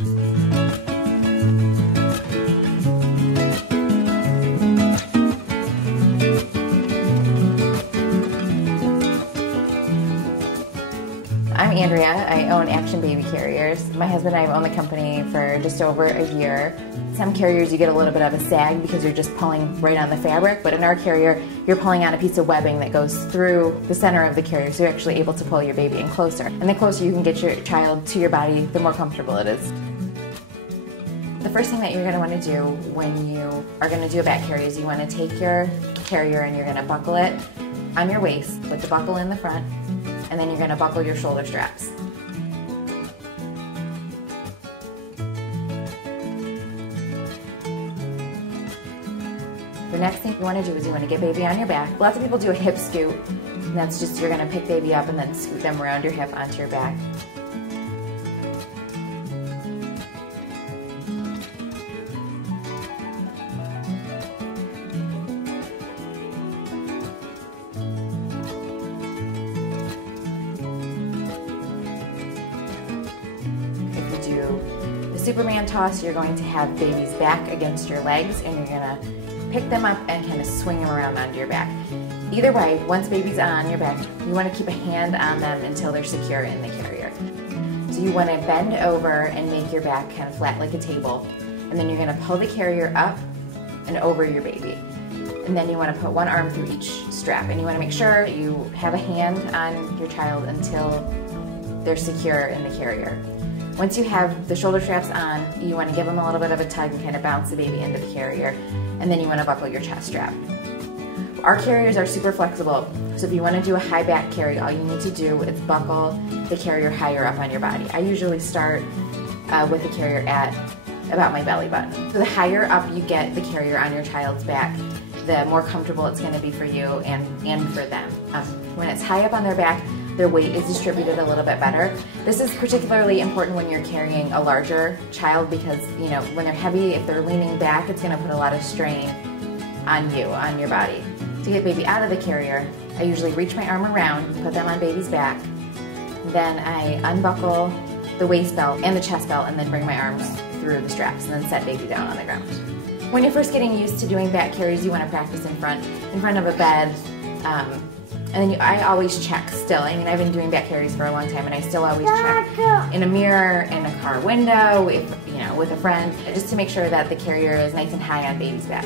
I'm Andrea. I own Action Baby Carriers. My husband and I have owned the company for just over a year. Some carriers you get a little bit of a sag because you're just pulling right on the fabric, but in our carrier you're pulling on a piece of webbing that goes through the center of the carrier, so you're actually able to pull your baby in closer. And the closer you can get your child to your body, the more comfortable it is. The first thing that you're going to want to do when you are going to do a back carrier is you want to take your carrier and you're going to buckle it on your waist with the buckle in the front, and then you're going to buckle your shoulder straps. The next thing you want to do is you want to get baby on your back. Lots of people do a hip scoot, and that's just you're going to pick baby up and then scoot them around your hip onto your back. If you do the Superman toss, you're going to have baby's back against your legs, and you're going to pick them up and kind of swing them around onto your back. Either way, once baby's on your back, you want to keep a hand on them until they're secure in the carrier. So you want to bend over and make your back kind of flat like a table, and then you're going to pull the carrier up and over your baby. And then you want to put one arm through each strap, and you want to make sure you have a hand on your child until they're secure in the carrier. Once you have the shoulder straps on, you want to give them a little bit of a tug and kind of bounce the baby into the carrier, and then you want to buckle your chest strap. Our carriers are super flexible, so if you want to do a high back carry, all you need to do is buckle the carrier higher up on your body. I usually start with the carrier at about my belly button. So the higher up you get the carrier on your child's back, the more comfortable it's going to be for you and for them. When it's high up on their back, their weight is distributed a little bit better. This is particularly important when you're carrying a larger child because, you know, when they're heavy, if they're leaning back, it's going to put a lot of strain on you, on your body. To get baby out of the carrier, I usually reach my arm around, put them on baby's back, then I unbuckle the waist belt and the chest belt and then bring my arms through the straps and then set baby down on the ground. When you're first getting used to doing back carries, you want to practice in front of a bed. And then I always check still. I mean, I've been doing back carries for a long time, and I still always check in a mirror, in a car window, with a friend, just to make sure that the carrier is nice and high on baby's back.